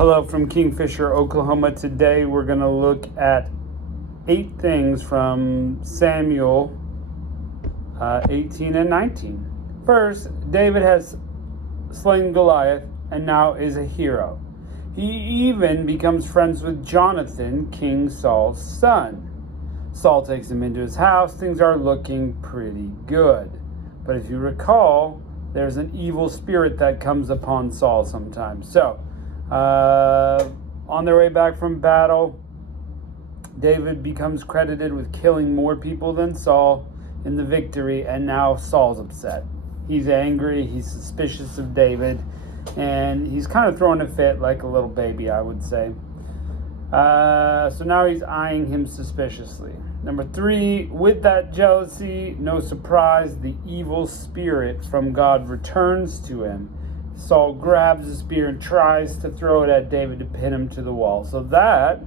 Hello from Kingfisher, Oklahoma. Today we're going to look at 8 things from Samuel 18 and 19. First, David has slain Goliath and now is a hero. He even becomes friends with Jonathan, King Saul's son. Saul takes him into his house. Things are looking pretty good. But if you recall, there's an evil spirit that comes upon Saul sometimes. So, on their way back from battle, David becomes credited with killing more people than Saul in the victory, and now Saul's upset. He's angry, he's suspicious of David, and he's kind of throwing a fit like a little baby, I would say. So now he's eyeing him suspiciously. Number 3, with that jealousy, no surprise, the evil spirit from God returns to him. Saul grabs a spear and tries to throw it at David to pin him to the wall. So that,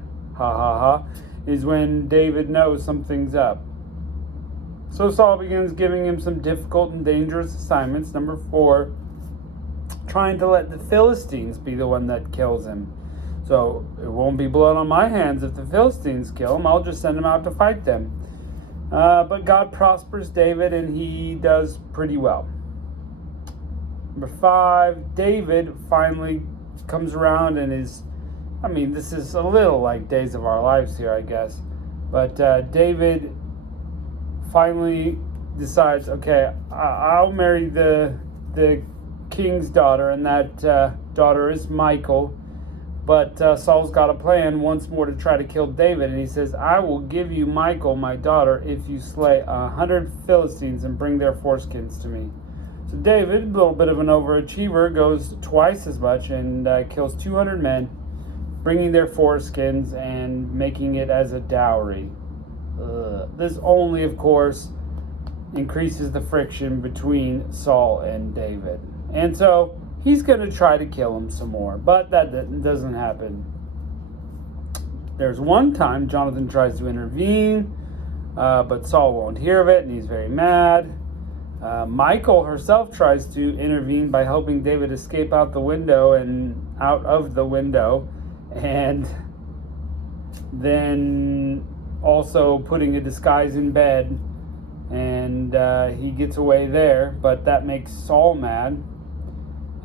is when David knows something's up. So Saul begins giving him some difficult and dangerous assignments. Number 4, trying to let the Philistines be the one that kills him. So it won't be blood on my hands if the Philistines kill him. I'll just send him out to fight them. But God prospers David, and he does pretty well. Number 5, David finally comes around and this is a little like Days of Our Lives here, I guess. But David finally decides, okay, I'll marry the king's daughter, and that daughter is Michal. But Saul's got a plan once more to try to kill David, and he says, I will give you Michal, my daughter, if you slay 100 Philistines and bring their foreskins to me. So David, a little bit of an overachiever, goes twice as much and kills 200 men, bringing their foreskins and making it as a dowry. This only, of course, increases the friction between Saul and David. And so he's going to try to kill him some more, but that doesn't happen. There's one time Jonathan tries to intervene, but Saul won't hear of it, and he's very mad. Michal herself tries to intervene by helping David escape out of the window, and then also putting a disguise in bed, and he gets away there, but that makes Saul mad.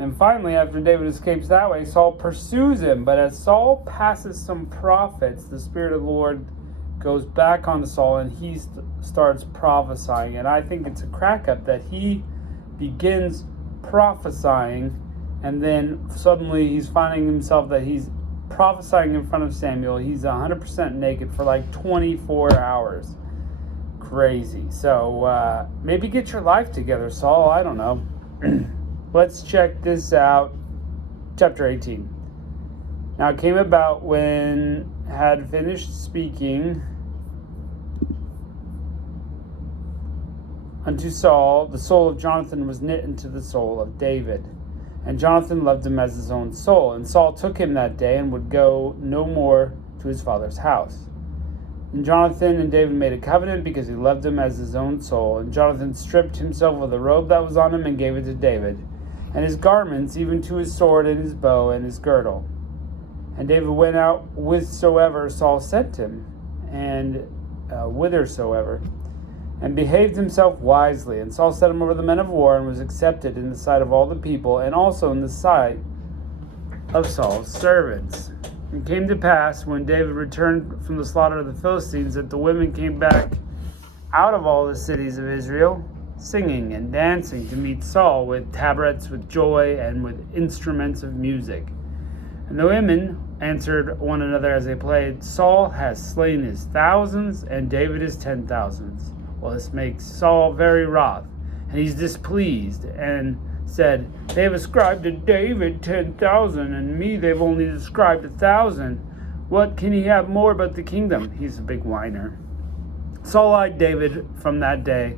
And finally, after David escapes that way, Saul pursues him. But as Saul passes some prophets, the Spirit of the Lord goes back onto Saul, and he starts prophesying. And I think it's a crack up that he begins prophesying, and then suddenly he's finding himself that he's prophesying in front of Samuel. He's 100% naked for like 24 hours. Crazy. So maybe get your life together, Saul. I don't know. Let's check this out. Chapter 18. Now it came about when had finished speaking unto Saul, the soul of Jonathan was knit into the soul of David. And Jonathan loved him as his own soul. And Saul took him that day and would go no more to his father's house. And Jonathan and David made a covenant because he loved him as his own soul. And Jonathan stripped himself of the robe that was on him and gave it to David, and his garments, even to his sword and his bow and his girdle. And David went out whithersoever Saul sent him, and whithersoever, and behaved himself wisely. And Saul set him over the men of war, and was accepted in the sight of all the people, and also in the sight of Saul's servants. It came to pass, when David returned from the slaughter of the Philistines, that the women came back out of all the cities of Israel, singing and dancing to meet Saul with tabrets, with joy, and with instruments of music. And the women answered one another as they played, Saul has slain his thousands, and David his 10,000s. Well, this makes Saul very wroth, and he's displeased, and said, they have ascribed to David 10,000, and me they've only ascribed 1,000. What can he have more but the kingdom? He's a big whiner. Saul eyed David from that day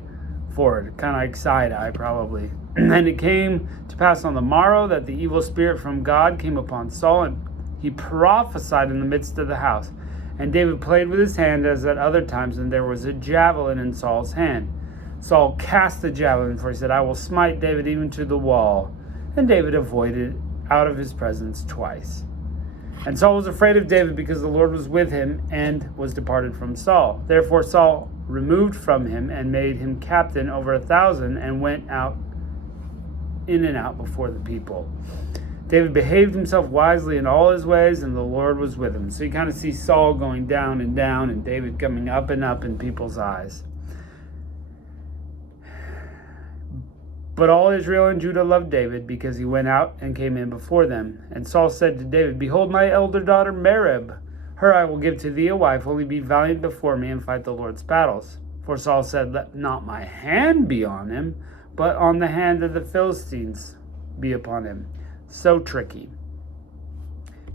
forward, kind of like side-eye probably. And it came to pass on the morrow that the evil spirit from God came upon Saul, and he prophesied in the midst of the house. And David played with his hand as at other times, and there was a javelin in Saul's hand. Saul cast the javelin, for he said, I will smite David even to the wall. And David avoided out of his presence twice. And Saul was afraid of David because the Lord was with him and was departed from Saul. Therefore Saul removed from him and made him captain over 1,000 and went out in and out before the people. David behaved himself wisely in all his ways, and the Lord was with him. So you kind of see Saul going down, and David coming up and up in people's eyes. But all Israel and Judah loved David, because he went out and came in before them. And Saul said to David, Behold, my elder daughter Merab, her I will give to thee a wife, only be valiant before me and fight the Lord's battles. For Saul said, Let not my hand be on him, but on the hand of the Philistines be upon him. So tricky.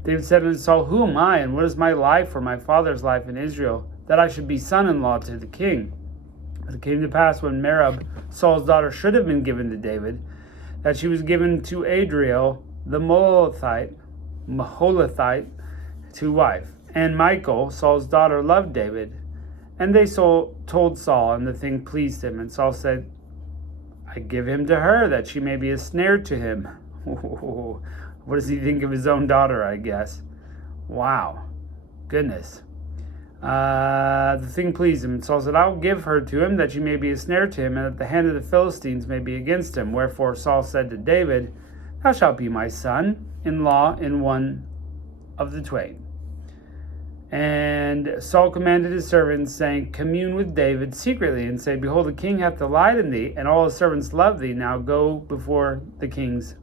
David said unto Saul, Who am I, and what is my life or my father's life in Israel, that I should be son-in-law to the king? But it came to pass when Merab, Saul's daughter, should have been given to David, that she was given to Adriel the Maholathite to wife. And Michal, Saul's daughter, loved David. And they told Saul, and the thing pleased him. And Saul said, I give him to her, that she may be a snare to him. What does he think of his own daughter, I guess? Wow. Goodness. The thing pleased him. And Saul said, I will give her to him, that she may be a snare to him, and that the hand of the Philistines may be against him. Wherefore Saul said to David, Thou shalt be my son-in-law in one of the twain. And Saul commanded his servants, saying, Commune with David secretly, and say, Behold, the king hath delight in thee, and all his servants love thee. Now go before the king's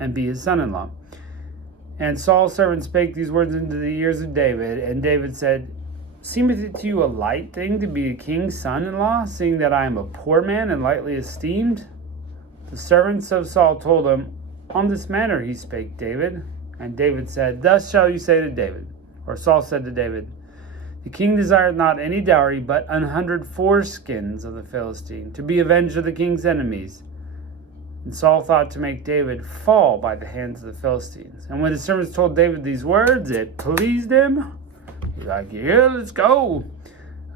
and be his son-in-law. And Saul's servant spake these words into the ears of David. And David said, Seemeth it to you a light thing to be a king's son-in-law, seeing that I am a poor man and lightly esteemed? The servants of Saul told him, On this manner he spake David. And David said, Thus shall you say to David. Or Saul said to David, The king desireth not any dowry, but 100 foreskins of the Philistine, to be avenged of the king's enemies. And Saul thought to make David fall by the hands of the Philistines. And when his servants told David these words, it pleased him. He's like, Yeah, let's go.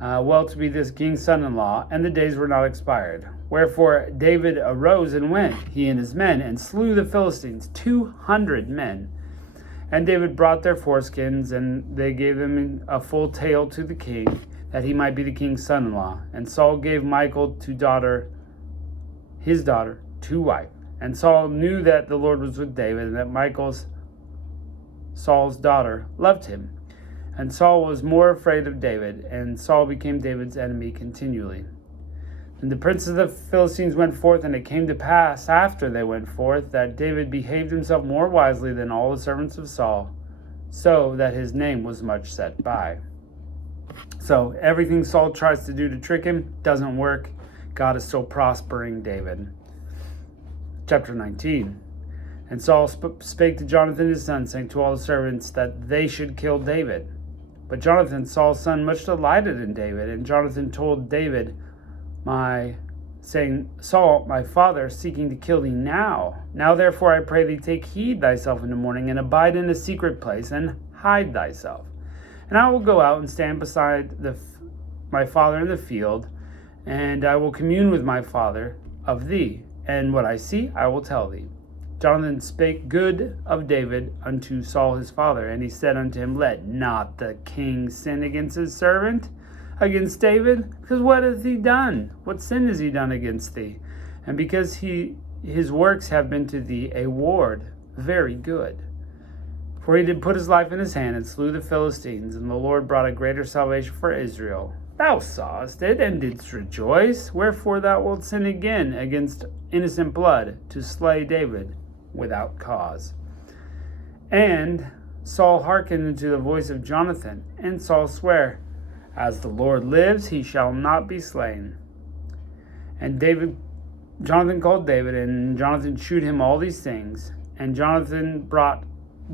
Well, to be this king's son-in-law, and the days were not expired. Wherefore David arose and went, he and his men, and slew the Philistines, 200 men. And David brought their foreskins, and they gave them a full tale to the king, that he might be the king's son-in-law. And Saul gave Michal his daughter, to wife. And Saul knew that the Lord was with David, and that Michal, Saul's daughter, loved him. And Saul was more afraid of David, and Saul became David's enemy continually. And the princes of the Philistines went forth, and it came to pass, after they went forth, that David behaved himself more wisely than all the servants of Saul, so that his name was much set by. So everything Saul tries to do to trick him doesn't work. God is still prospering David. Chapter 19. And Saul spake to Jonathan his son, saying to all the servants that they should kill David. But Jonathan, Saul's son, much delighted in David. And Jonathan told David, saying, Saul, my father, seeking to kill thee now. Now therefore I pray thee, take heed thyself in the morning, and abide in a secret place, and hide thyself. And I will go out and stand beside my father in the field, and I will commune with my father of thee. And what I see, I will tell thee. Jonathan spake good of David unto Saul his father, and he said unto him, Let not the king sin against his servant, against David, because what hath he done? What sin has he done against thee? And because his works have been to thee a ward, very good. For he did put his life in his hand, and slew the Philistines, and the Lord brought a greater salvation for Israel. Thou sawest it, and didst rejoice. Wherefore thou wilt sin again against innocent blood, to slay David without cause. And Saul hearkened unto the voice of Jonathan, and Saul sware, As the Lord lives, he shall not be slain. And Jonathan called David, and Jonathan shewed him all these things. And Jonathan brought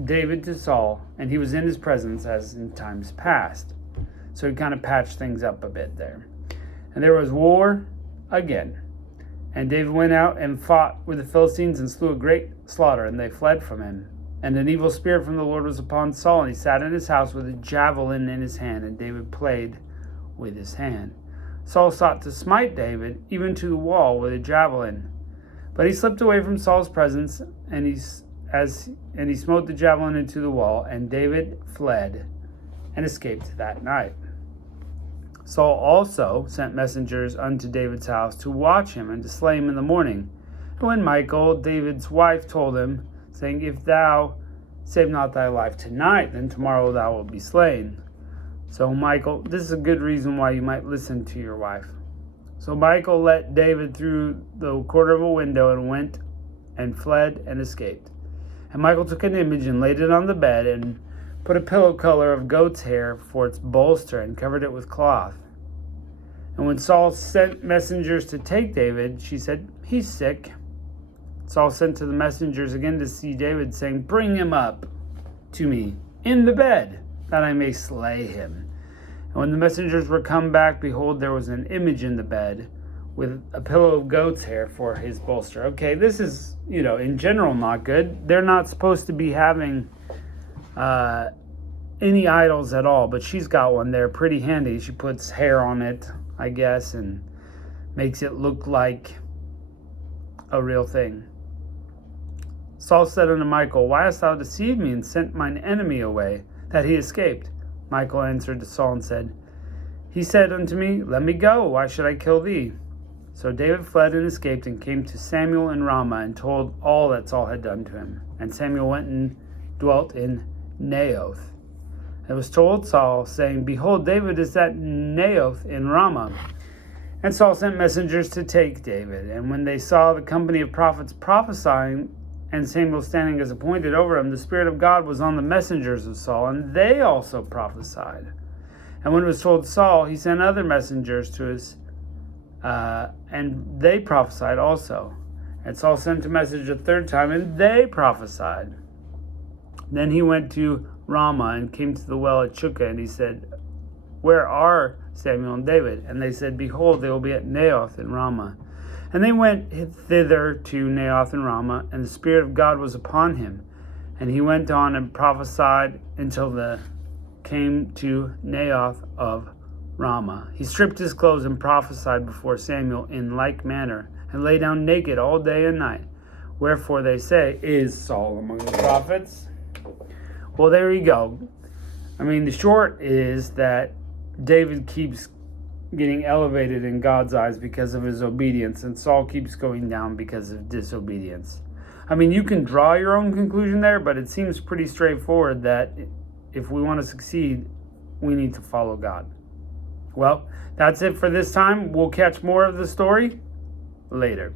David to Saul, and he was in his presence as in times past. So he kind of patched things up a bit there. And there was war again. And David went out and fought with the Philistines and slew a great slaughter, and they fled from him. And an evil spirit from the Lord was upon Saul, and he sat in his house with a javelin in his hand, and David played with his hand. Saul sought to smite David, even to the wall, with a javelin. But he slipped away from Saul's presence, and and he smote the javelin into the wall, and David fled and escaped that night. Saul also sent messengers unto David's house to watch him and to slay him in the morning. And when Michal, David's wife, told him, saying, If thou save not thy life tonight, then tomorrow thou wilt be slain. So Michal, this is a good reason why you might listen to your wife. So Michal let David through the corner of a window and went and fled and escaped. And Michal took an image and laid it on the bed and put a pillow collar of goat's hair for its bolster and covered it with cloth. And when Saul sent messengers to take David, she said, He's sick. Saul sent to the messengers again to see David, saying, Bring him up to me in the bed, that I may slay him. And when the messengers were come back, behold, there was an image in the bed with a pillow of goat's hair for his bolster. Okay, this is, in general not good. They're not supposed to be having any idols at all, but she's got one there, pretty handy. She puts hair on it, I guess, and makes it look like a real thing. Saul said unto Michal, Why hast thou deceived me and sent mine enemy away, that he escaped? Michal answered to Saul and said, He said unto me, Let me go, why should I kill thee? So David fled and escaped and came to Samuel in Ramah and told all that Saul had done to him. And Samuel went and dwelt in Naioth. It was told Saul, saying, Behold, David is at Naioth in Ramah. And Saul sent messengers to take David. And when they saw the company of prophets prophesying, and Samuel standing as appointed over him, the Spirit of God was on the messengers of Saul, and they also prophesied. And when it was told Saul, he sent other messengers to his, and they prophesied also. And Saul sent a message a third time, and they prophesied. Then he went to Ramah and came to the well at Chukkah, and he said, Where are Samuel and David? And they said, Behold, they will be at Naioth in Ramah. And they went thither to Naioth and Ramah, and the Spirit of God was upon him. And he went on and prophesied until they came to Naioth of Ramah. He stripped his clothes and prophesied before Samuel in like manner, and lay down naked all day and night. Wherefore they say, Is Saul among the prophets? Well, there you go. The short is that David keeps getting elevated in God's eyes because of his obedience, and Saul keeps going down because of disobedience. You can draw your own conclusion there, but it seems pretty straightforward that if we want to succeed, we need to follow God. Well, that's it for this time. We'll catch more of the story later.